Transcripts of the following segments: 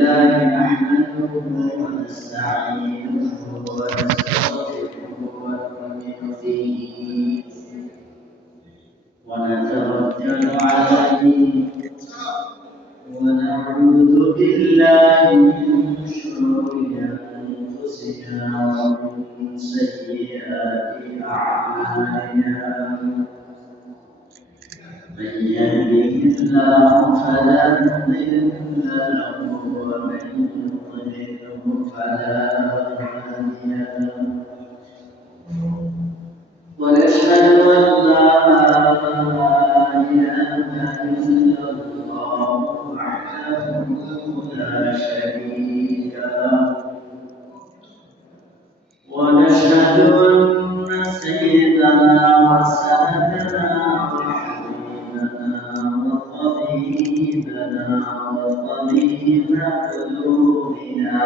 لله نحمده ونستعينه ونستغفره ونؤمن به ونتوكل عليه ونعوذ بالله من شرور أنفسنا ومن سيئات أعمالنا من يهده الله فلا مضل له ومن يضلله فلا هادي له ونشهد أن لا إله إلا الله وحده لا شريك له ونشهد أن سيدنا وسندنا وحبيبنا وطبيبنا وطبيب قلوبنا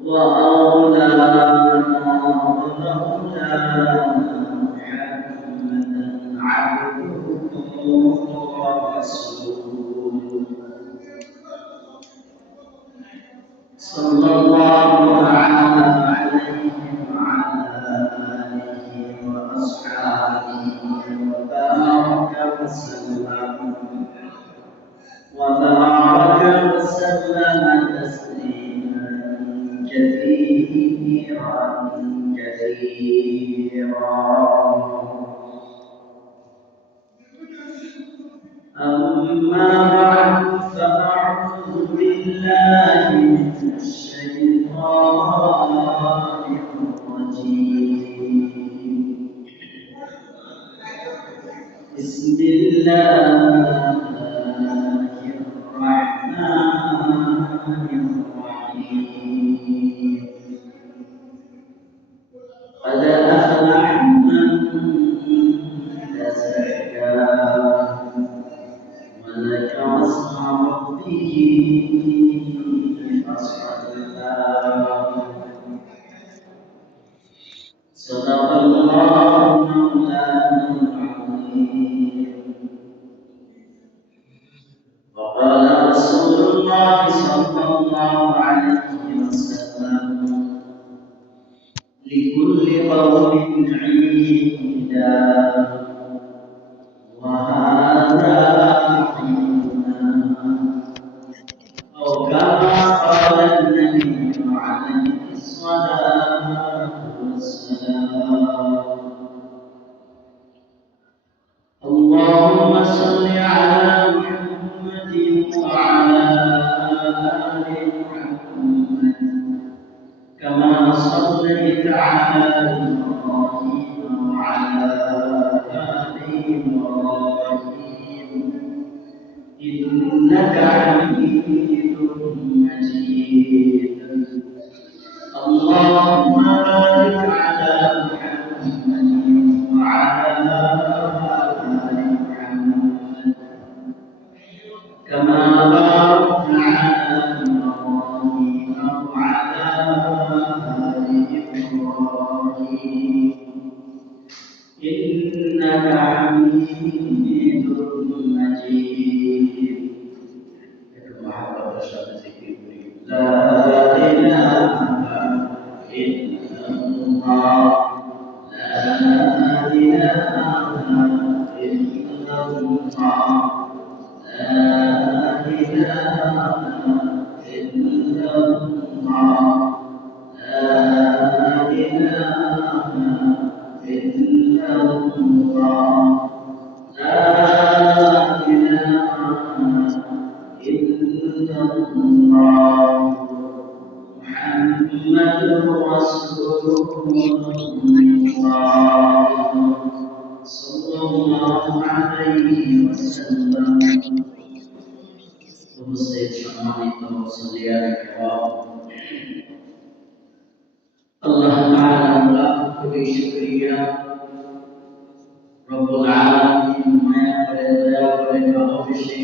وأولانا ومولانا محمدا عبده ورسوله صلى الله تعالى عليه وعلى آله وأصحابه وبارك وسلم تسليما كثيرا أما بعد فأعوذ بالله من الشيطان الرجيم بسم الله الرحمن الرحيم قد أفلح من تزكى وذكر اسم ربه فصلى صدق الله مولانا العظيم وقال رسول الله صلى الله عليه وسلم لكل قوم عيدا وهذا عيدنا أو كما قال النبي عليه الصلاة والسلام اللهم صل على محمد وعلى آل محمد كما صليت على إبراهيم وعلى آل إبراهيم إنك حميد مجيد اللهم بارك على محمد وعلى آل محمد كما باركت على إبراهيم وعلى آل إبراهيم إنك حميد مجيد لا إله إلا الله لا إله إلا الله لا إله إلا الله لا إله إلا الله لا إله إلا الله محمد رسول الله صلى الله عليه وسلم উপস্থিত সম্মানিত মুসল্লিয়ান কিরাম আল্লাহ তাআলা লাখো শুকরিয়া রব্বুল আলামিন মায়া করে দয়া করে ভালোবেসে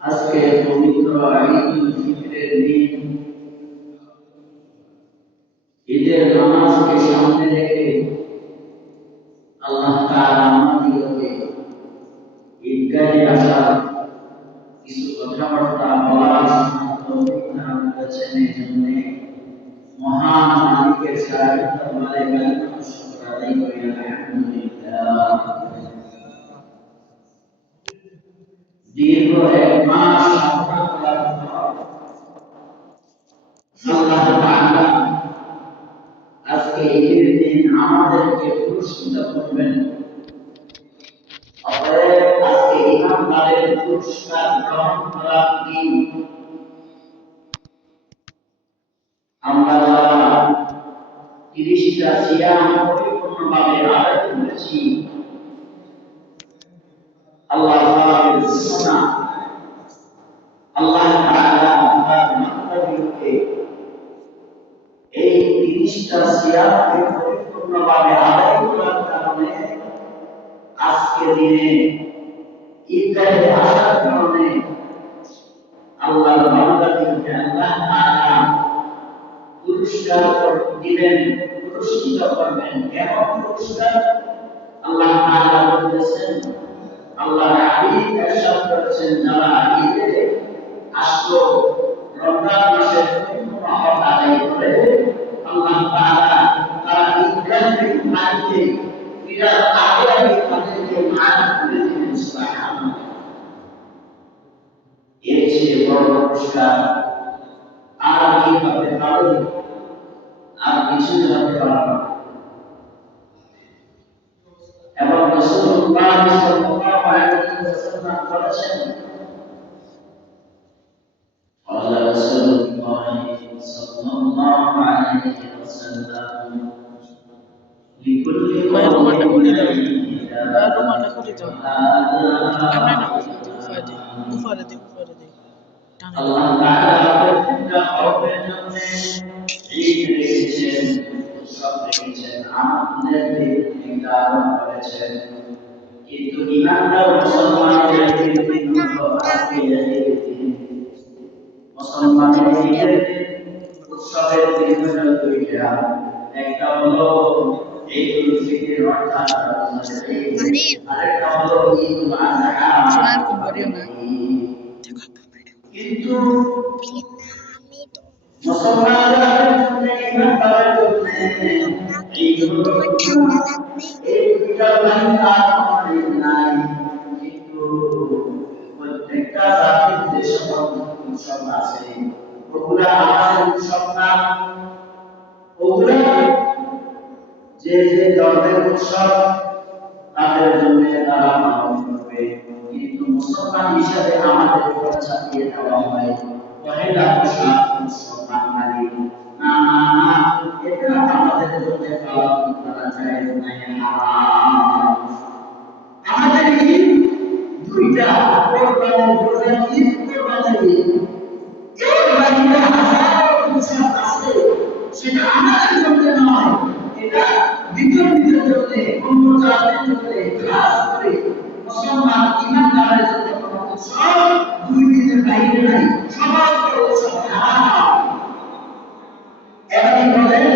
আজকে পবিত্র ঈদুল ফিতরের দিন ঈদের নামাজকে সামনে রেখে আল্লাহ তাআলা আমাদেরকে ঈদগাহে আসার দীর্ঘ 1 মাস সাধনা করার পর আল্লাহ তাআলা আজকে ঈদের দিন আমাদেরকে পুরস্কৃত করবেন। অতএব আজকে ইমানদারের পুরস্কার গ্রহণ করার দিন। আমরা যারা 30টা সিয়াম পরিপূর্ণভাবে আদায় করেছি, আল্লাহ পাকের সুন্নাহ আল্লাহ তাআলা তার বান্দাদেরকে এই 30টা সিয়ামকে পরিপূর্ণভাবে আদায় করার কারণে আজকে দিনে ঈদগাহে আসার কারণে আল্লাহর বান্দাদেরকে আল্লাহ তাআলা পুরস্কার দিবেন, পুরস্কৃত করবেন। কেমন পুরস্কার? আল্লাহ তাআলা বলেছেন, আল্লাহর হাবিব ইরশাদ করেছেন, যারা ঈদে আসলো, রমজান মাসের পরিপূর্ণ হক আদায় করে, আল্লাহ তাআলা তারা ঈদগাহে মাঠে ফিরার আগে আগে তাদেরকে মাফ করে দিবেন। সুবহানাল্লাহ। এর চেয়ে বড় পুরস্কার আর কি হতে পারে? আর কিছু হতে পারে না। এবং রাসূলুল্লাহ সাল্লাল্লাহু আলাইহি ওয়াসাল্লাম বলেছেন, قال رسول الله صلى الله عليه وسلم لكل قوم আল্লাহ তাআলা প্রত্যেকটা কওমের জন্য ঈদ রেখেছেন, উৎসব রেখেছেন, আনন্দের দিন নির্ধারণ করেছেন। কিন্তু ঈমানদার মুসলমানদের দিন হলো আজকের দিন। মুসলমানের ঈদের উৎসবের দিন হলো দুইটা। একটা হলো ঈদুল ফিতর অর্থাৎ রমজানের ঈদ, আরেকটা হলো ঈদুল আযহা। কিন্তু মুসলমানরা ঈমানদারের জন্য এই দুইটা লাইন নাই। কিন্তু প্রত্যেকটা জাতির যে সকল উৎসব আছে, ওগুলা আমাদের উৎসব না। ওগুলা যে যে ধর্মের উৎসব তাদের জন্য তারা পালন করবে। কিন্তু মুসলমান হিসাবে আমাদের উপর চাপিয়ে দেওয়া হয় পহেলা বৈশাখ উৎসব বাঙালি। না না না, এটা আমাদের জন্য পালন করা যায় না, হারাম। আমাদের ঈদ দুইটা, কোরবানির রোজা ঈদ, কোরবানির ঈদ। এর বাইরে হাজারো উৎসব আছে, সেটা আমাদের জন্য নয়। এটা বিতর্কিতের জন্য, অন্য জাতির জন্য, খাস করে মুসলমান ঈমানদারের জন্য কোনো উৎসব দুই দিনের বাইরে নাই। সমস্ত উৎসব হারাম। এবারে বলেন,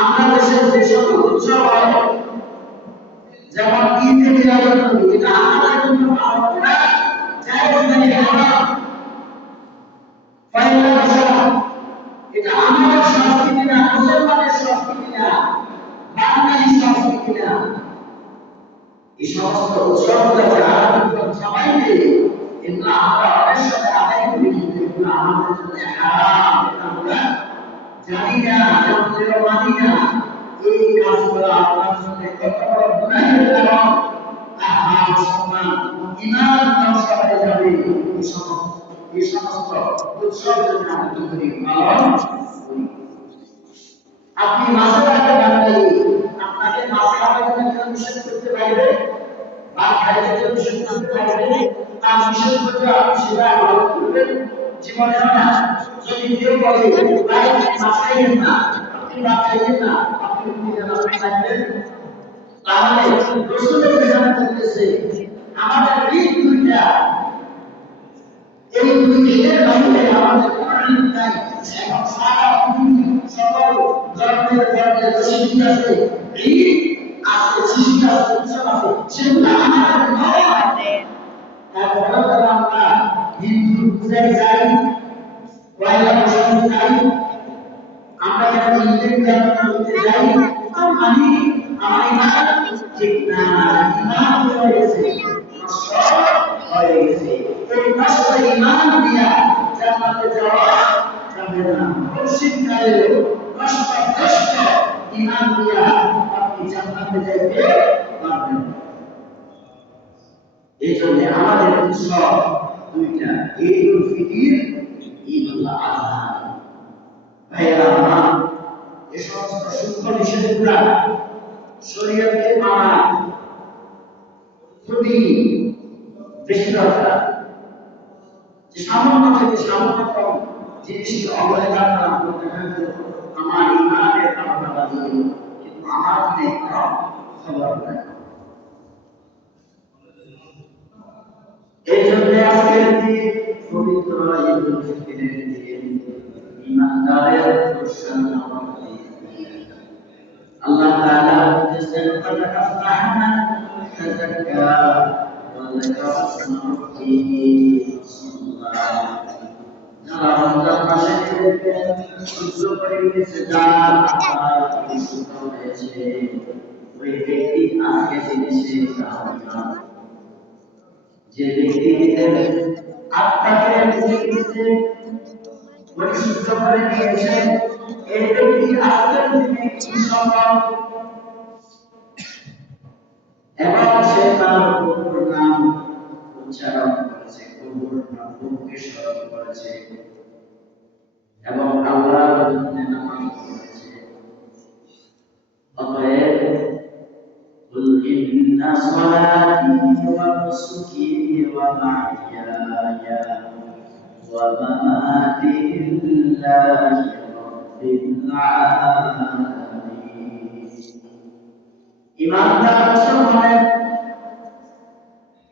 আমরা দেশের যে সকল উৎসব হয়, যেমন ঈদে মিলাদুন নবী, এটা আমাদের জন্য পালন করা জায়েজ নাই, হারাম। পয়লা বৈশাখ, এটা আমাদের সংস্কৃতি না, মুসলমানের সংস্কৃতি না, বাঙালি সংস্কৃতি না। এই সমস্ত উৎসবগুলো যারা সবাইকে, এগুলো আমরা অনেক সময় আদায় করি, কিন্তু এগুলো আমাদের জন্য হারাম। এটা আমরা জানি না, জানতেও মানি না। এই কাজগুলো আপনার জন্য কত বড় গুনাহের কারণ। মুসলমান ঈমান ধ্বংস হয়ে যাবে। এই সমস্ত উৎসব যদি আমরা কি করি, পালন করি। আপনি মাছের আগে বাঙালি, আপনাকে মাছ খাওয়ার জন্য কেউ নিষেধ করতে পারবে? বা খাইতে কেউ নিষেধ করতে পারবে? আর নিষেধ করতে আপনি সেটা পালন করবেন? জীবনে না। যদি কেউ বলে ভাই মাছ খাইবেন না, আপনি ভাত খাইবেন না, আপনি খাইবেন, তাহলে রাসূলের বিধান বলতেছে আমাদের ঈদ দুইটা। এই দুই ঈদের বাইরে আমাদের কোনো ঈদ নাই। এখন সারা পৃথিবীর সকল ধর্মের রশিদ আছে, ঈদ আছে, সৃষ্টি আছে, উৎসব আছে, সেগুলো আমাদের নয়। তারপরে আমরা হিন্দু পূজায় যাই, পয়লা বৈশাখে যাই, আমরা যখন ঈদের জানাতে যাই, আমি আমার ঈমান ঠিক না, ঈমান হয়ে গেছে, নষ্ট হয়ে গেছে। ইমান দিয়া জান্নাতে যাওয়া যাবে না। মুর্শিদকালে কষ্ট কষ্ট ইমান দিয়া আপনি জান্নাতে যাইতে পারবেন। এই জন্য আমাদের উৎসব দুইটা, ঈদুল ফিতর, ঈদুল আযহা। ভাইরা আমার, এই সমস্ত সূক্ষ্ম বিষয়গুলা শরীয়তকে মানা খুবই বেশি দরকার। যে সামান্য থেকে সামান্যতম জিনিসকে অবহেলা করা আমার ইমানের ধারণা বাজিয়ে, কিন্তু আমার মনে কোনো খবর নাই। এই জন্য আজকের দিন পবিত্র ঈদুল ফিতরের দিন, ইমানদারের প্রশংসা করতে আল্লাহ তাআলা বলেছেন, "قد أفلح من تزكى وذكر اسم ربه فصلى"। যারা রমজান মাসে সূর্য পরিবেশে যার বিশুদ্ধ হয়েছে, ওই ব্যক্তি আজকে জেনেছে যে ব্যক্তি নিজের আত্মাকে নিজে পরিশুদ্ধ করে নিয়েছে, এই ব্যক্তি আজকের দিনে কি সম্ভব এবং সে তার প্রভুর নাম উচ্চারণ করেছে, প্রভুর নামকে স্মরণ করেছে এবং আল্লাহর জন্য নামাজ পড়েছে। অতএব قل إن صلاتي ونسكي ومحياي ومماتي لله رب العالمين। ইমানদার মুসলমান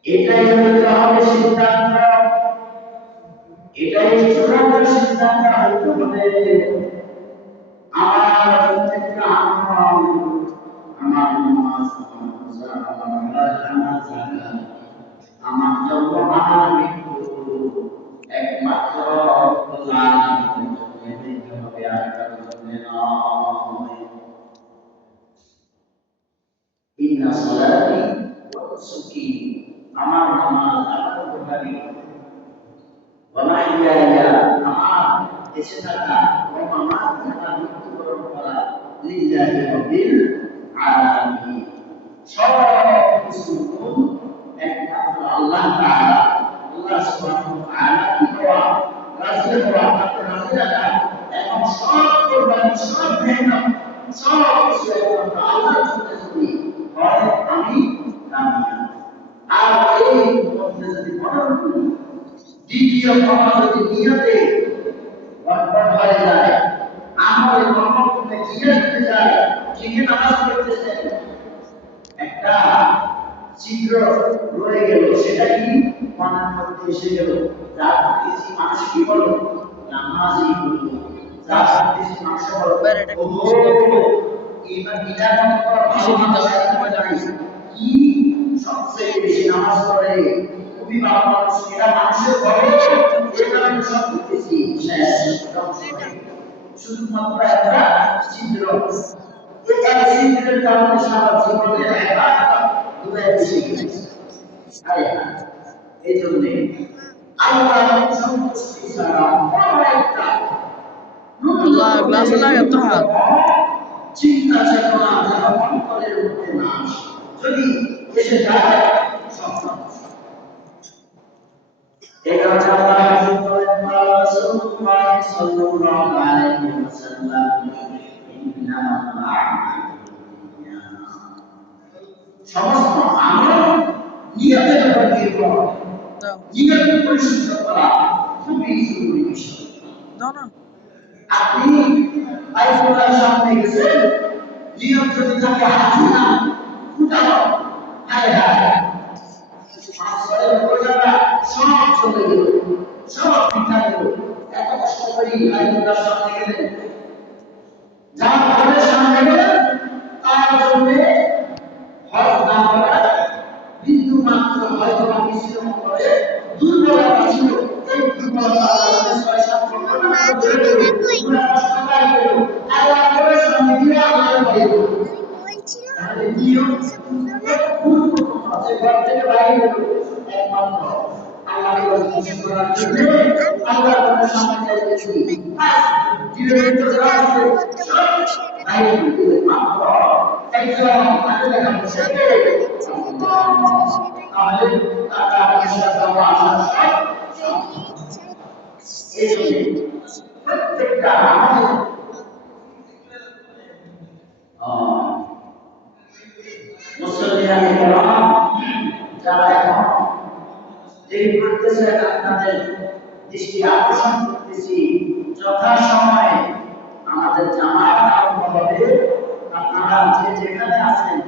এটাই হতে হবে সিদ্ধান্ত, এটাই চূড়ান্ত সিদ্ধান্ত হতে হবে। আমার প্রত্যেকটা আমল, আমার নামাজ, আমার রোজা, আমার হজ, আমার যাকাত, আমার জন্ম, আমার মৃত্যু একমাত্র আল্লাহর জন্য দিতে হবে, আর কারোর জন্য নয়। ইন্না সালাতি ওয়া নুসুকি, আমার নামাজ, আমার কুরবানি, ওয়া মাহইয়ায়া, আমার বেঁচে থাকা, ওয়া মামাতি, আমার মৃত্যুবরণ করা, লিল্লাহি রাব্বিল আলামিন, সব কিছু একমাত্র আল্লাহ তাআলা, আল্লাহ সুবহানাহু ওয়া তাআলা কি করা, রাজি হওয়া, তাকে রাজি রাখা এবং সব কুরবানি, সব মেহনত, সব কিছু একমাত্র আল্লাহর জন্য যদি হয়, আমি কামিয়াব। আর এই মধ্যে যদি মনে করি দ্বিতীয় কথা যদি নিয়তে গড়বড় হয়ে যায়, আমলে কর্মে নিয়তে যায়, ঠিকই নামাজ পড়তেছেন, একটা চিত্র রয়ে গেল, সেটা কি মনের মধ্যে এসে গেল, যার কিছু মানুষ কি বলো নামাজই বলল, যার কিছু মানুষ বলো এবার বিদায় কি সবচেয়ে বেশি নামাজ পড়ে, খুবই ভালো মানুষ, এরা মানুষের ঘরে এটা আমি সব দেখতেছি, শুধুমাত্র একটা চিত্র, এটা চিত্রের কারণে সারা জীবনে এই জন্য আল্লাহ সন্তুষ্টি ছাড়া চিন্তা চেতনা যেন অন্তরের মধ্যে না আসে, যদি এসে যায় সব এটা আল্লাহ বলেন, রাসূলুল্লাহ সাল্লাল্লাহু আলাইহি ওয়াসাল্লাম, ইন্নামা আ'মালু সমস্ত আমল নিয়তের উপর নির্ভর, নিয়ত পরিশুদ্ধ করা খুবই জরুরি বিষয়। আপনি বাইতুল্লাহর সামনে গেছেন, নিয়ত যদি থাকে হাজি না ফুটানো, হায় হায় সব চলে গেল, সব পিঠা গেল, এত কষ্ট করি বাইতুল্লাহর সামনে গেলেন, যার ঘরের সামনে গেলেন, তার জন্য হজ না করা বিন্দু মাত্র হয়তো বা মিশ্রণ করে দুর্বলতা ছিল, এই দুর্বলতা আল্লাহকে খুশি করার জন্য আল্লাহর ঘরের সামনে যাইতেছি জীবনের ভিতরে যা আছে সব বাইরে দিতে মাত্র একজন আগে দেখা বসে তাহলে টাকা পয়সা দেওয়া আসা সব এই জন্য প্রত্যেকটা আমাদের মুসলমান যারা এখন দেরি করতেছেন আপনাদের দৃষ্টি আকর্ষণ করতেছি যথাসময়ে আমাদের জামাত আরম্ভ হবে। আপনারা যে যেখানে আছেন